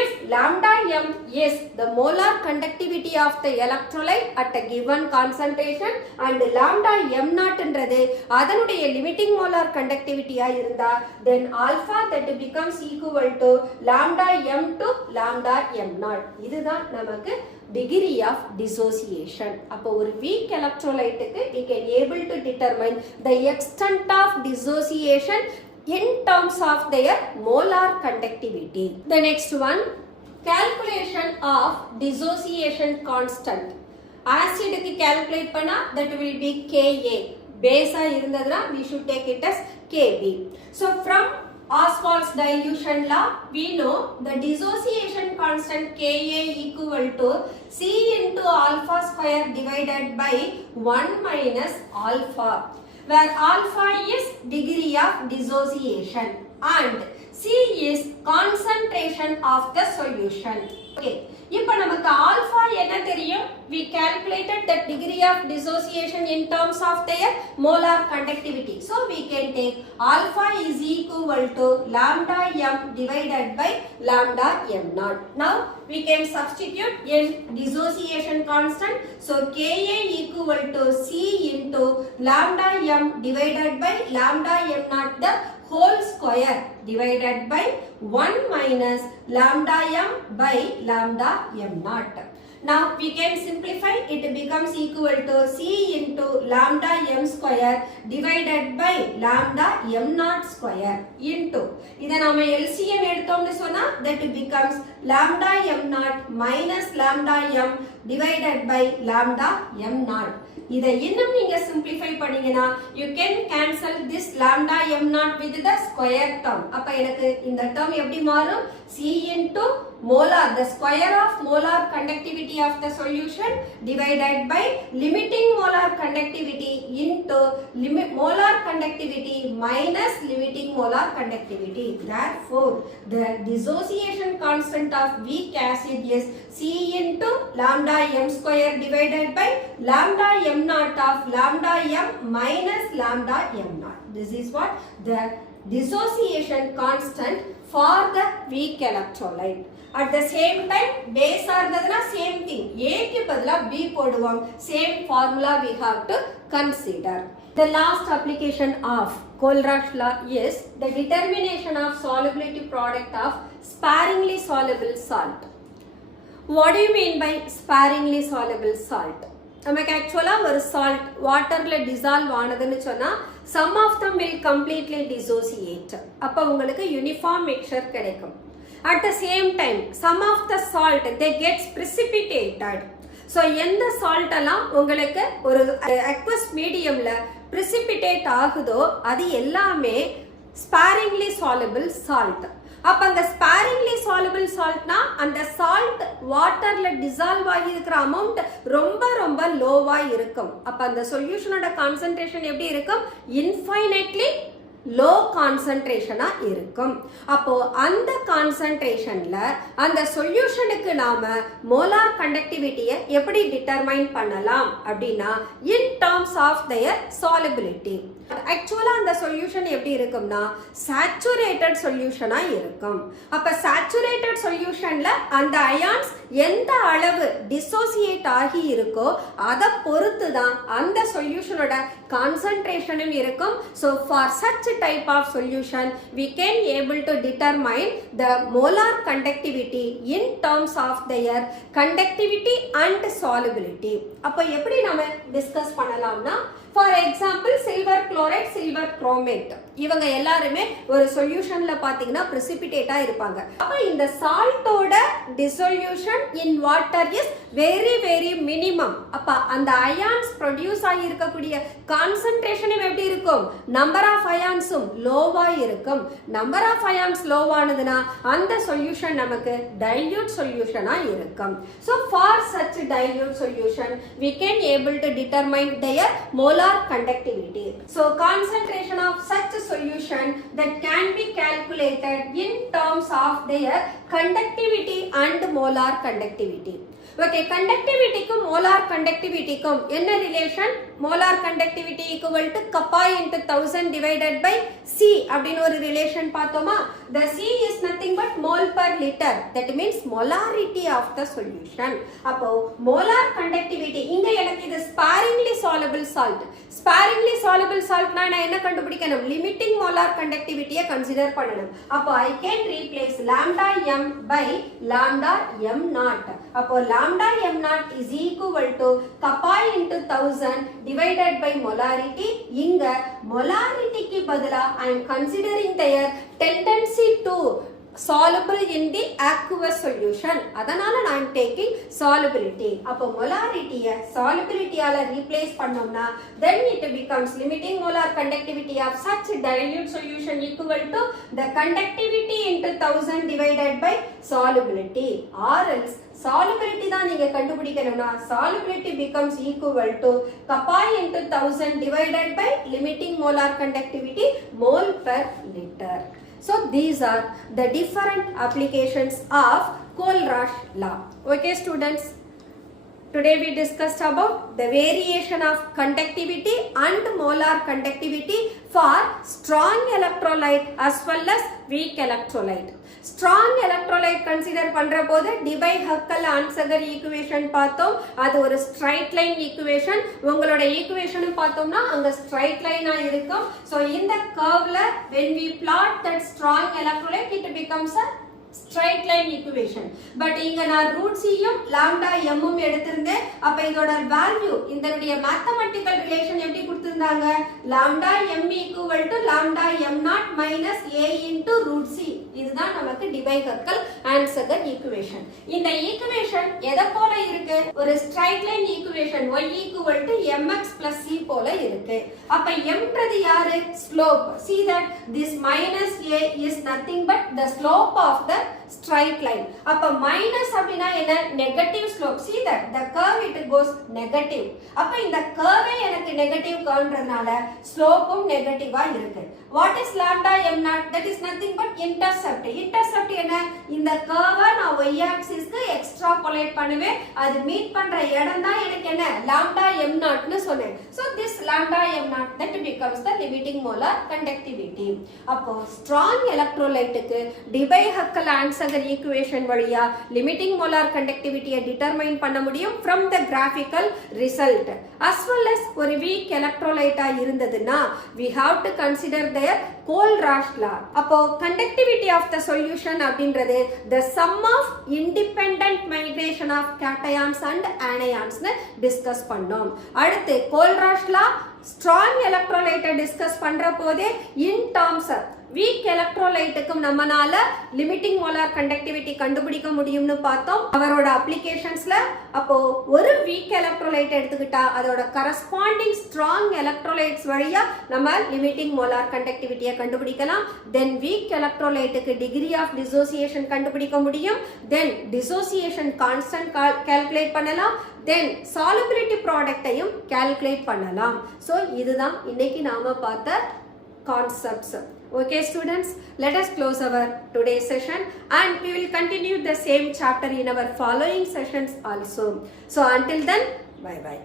if lambda m is the molar conductivity of the electrolyte at a given concentration and lambda m naught என்றது அதனுடைய limiting molar conductivity ஆ இருந்தா then alpha that becomes equal to lambda m to lambda m naught. இதுதான் நமக்கு degree of dissociation. அப்போ ஒரு weak electrolyte க்கு we can able to determine the extent of dissociation in terms of their molar conductivity. The next one, calculation of dissociation constant. Acid க்கு calculate பண்ணா that will be Ka. Base ஆ இருந்ததுனா we should take it as Kb. So from Ostwald's dilution law, we know the dissociation constant Ka equal to C into alpha square divided by 1 minus alpha, where alpha is degree of dissociation and C is concentration of the solution. Okay, இப்போ நமக்கு alpha என்ன தெரியும்? we calculated the degree of dissociation in terms of their molar conductivity. So we can take alpha is equal to lambda m divided by lambda m naught. Now we can substitute in dissociation constant. So Ka equal to C into lambda m divided by lambda m naught the whole square divided by 1 minus lambda m by lambda m naught. Now we can simplify, it becomes equal to C into lambda m square divided by lambda m naught square into, இதை நாம LCM எடுத்தோம்னு சொன்னா that becomes lambda m naught minus lambda m divided by lambda m naught. இதை இன்னும் நீங்க simplify பண்ணீங்கன்னா you can cancel this lambda m naught with the square term. அப்ப எனக்கு இந்த term எப்படி மாறும்? C into molar, the square of molar conductivity of the solution divided by limiting molar conductivity into molar conductivity minus limiting molar conductivity. Therefore, the dissociation constant of weak acid is C into lambda m square divided by lambda m naught of lambda m minus lambda m naught. This is what the dissociation constant for the weak electrolyte. At the same time, base ஆர்ந்ததுனா same thing. A க்கு பதிலா B போடுவோம். Same formula we have to consider. The last application of Kohlrausch law is the determination of solubility product of sparingly soluble salt. What do you mean by sparingly soluble salt? நமக்கு ஆக்சுவலா ஒரு salt வாட்டர்ல dissolve ஆனதுன்னு சொன்னா some of them will completely dissociate. அப்ப உங்களுக்கு uniform mixture கிடைக்கும். At the same time, some of the salt they gets precipitated. So எந்த salt எல்லாம் உங்களுக்கு ஒரு aqueous mediumல precipitate ஆகுதோ அது எல்லாமே sparingly soluble salt. அப்ப அந்த sparingly soluble saltனா அந்த salt வாட்டர்ல dissolve ஆகி இருக்கிற amount ரொம்ப லோவா இருக்கும். அப்ப அந்த சொல்யூஷனோட கான்சன்ட்ரேஷன் எப்படி இருக்கும்? infinitely low concentration இருக்கும். அப்போ அந்த கான்சன்ட்ரேஷன்ல அந்த சொல்யூஷனுக்கு நாம மோலார் கண்டக்டிவிட்டியை எப்படி டிட்டர்மைன் பண்ணலாம் அப்படின்னா in terms of their solubility. ஆக்சுவலா அந்த சொல்யூஷன் எப்படி இருக்கும்னா சேச்சுரேட்டட் சொல்யூஷனா இருக்கும். அப்ப சேச்சுரேட்டட் சொல்யூஷன்ல அந்த அயான்ஸ் எந்த அளவு டிசோசியேட் ஆகி இருக்கோ அதை பொறுத்து தான் அந்த சொல்யூஷனோட கான்சன்ட்ரேஷனும் இருக்கும். So for such type of solution we can able to determine the molar conductivity in terms of their conductivity and solubility. அப்ப எப்படி நாம டிஸ்கஸ் பண்ணலாம்னா for example silver chloride, silver chromate இவங்க எல்லாருமே ஒரு சொல்யூஷன்ல பாத்தீங்கன்னா precipitate ஆ இருப்பாங்க. அப்ப இந்த சால்ட்டோட dissolution in water is very minimum. அப்ப அந்த ions produce ஆகி இருக்கக்கூடிய concentration எப்படி இருக்கும்? number of ions லோவா இருக்கும். number of ions லோவானதுனா அந்த சொல்யூஷன் நமக்கு dilute solution ஆ இருக்கும். So for such dilute solution we can able to determine their molar conductivity. So concentration of such solution that can be calculated in terms of their conductivity and molar conductivity. Okay, conductivity க்கும் molar conductivity க்கும் என்ன relation? molar conductivity equal to kappa into 1000 divided by C அப்படின ஒரு ரிலேஷன் பார்த்தோமா? The C is nothing but mole per liter. That means molarity of the solution. அப்போ molar conductivity இங்க எனக்கு இது sparingly soluble salt. sparingly soluble salt நான் என்ன கண்டுபிடிக்கணும்? limiting molar conductivity consider பண்ணணும். அப்போ I can replace lambda m by lambda m naught. அப்போ lambda m naught is equal to kappa into 1000 divided by molarity. இங்க molarity க்கு பதிலா I am considering their tendency to soluble in the aqueous solution. அதனால நான் taking solubility. அப்போ molarity solubility ஆல replace பண்ணோம்னா then it becomes limiting molar conductivity of such dilute solution equal to the conductivity into 1000 divided by solubility. Or else solubility தான் நீங்க கண்டுபிடிக்கணும்னா solubility becomes equal to kappa into 1000 divided by limiting molar conductivity mole per liter. So these are the different applications of Kohlrausch law. Okay students. Today we discussed about the variation of conductivity and molar conductivity for strong electrolyte as well as weak electrolyte. Strong electrolyte consider பண்ற போது Debye-Huckel-Ansager equation பார்த்தோம். அது ஒரு straight line equation. உங்களோட equation பார்த்தோம்னா அங்க straight line இருக்கும். So இந்த curveல when we plot that strong electrolyte it becomes a straight line equation. But இங்க நான் root c யும் lambda m ம் எடுத்திருந்தேன். அப்ப இதோட வேல்யூ இதனுடைய mathematical relation எப்படி கொடுத்திருந்தாங்க? lambda m equal to lambda m naught minus a into root c. இதுதான் நமக்கு Debye-Huckel-Ansager equation. இந்த equation எதை போல இருக்கு? ஒரு straight line equation y equal to mx plus c போல இருக்கு. அப்ப m ன்றது யாரு? slope. See that this minus a is nothing but the slope of the straight line. அப்ப minus அப்படினா என்ன? negative slope. See that the curve it goes negative. அப்ப இந்த curve எனக்கு negative curveன்றதுனால slopeம் நெகட்டிவா இருக்கு. What is lambda m naught? That is nothing but intercept. Intercept என்ன? இந்த curve நான் y axis க்கு extrapolate பண்ணுவேன். அது மீட் பண்ற இடம் தான் எனக்கு என்ன? lambda m naught னு சொன்னேன். So this lambda m naught that becomes the limiting molar conductivity. அப்போ strong electrolyte க்கு Debye-Huckel-Ansager equation வழியா limiting molar conductivity determine பண்ண முடியும் from the graphical result. As well as ஒரு weak electrolyte இருந்ததுன்னா we have to consider their Kohlraasch law. அப்போ conductivity of the solution அப்படின்றது the sum of independent migration of cations and anions னு discuss பண்ணோம். அடுத்து Kohlraasch law strong electrolyte discuss பண்ற போதே in terms of weak electrolyteக்கும் நம்மனால limiting molar conductivity கண்டுபிடிக்க முடியும்னு பார்த்தோம் அவரோட அப்ளிகேஷன்ஸ்ல. அப்போ ஒரு weak electrolyte எடுத்துக்கிட்டா அதோட corresponding strong electrolytes வழியா நம்ம limiting molar conductivity கண்டுபிடிக்கலாம். Then weak electrolyteக்கு degree of dissociation கண்டுபிடிக்க முடியும். Then dissociation constant calculate பண்ணலாம். Then solubility product ஐயும் calculate பண்ணலாம். So இதுதான் இன்னைக்கு நாம பார்த்த concepts. Okay students, let us close our today's session and we will continue the same chapter in our following sessions also. So until then, bye bye.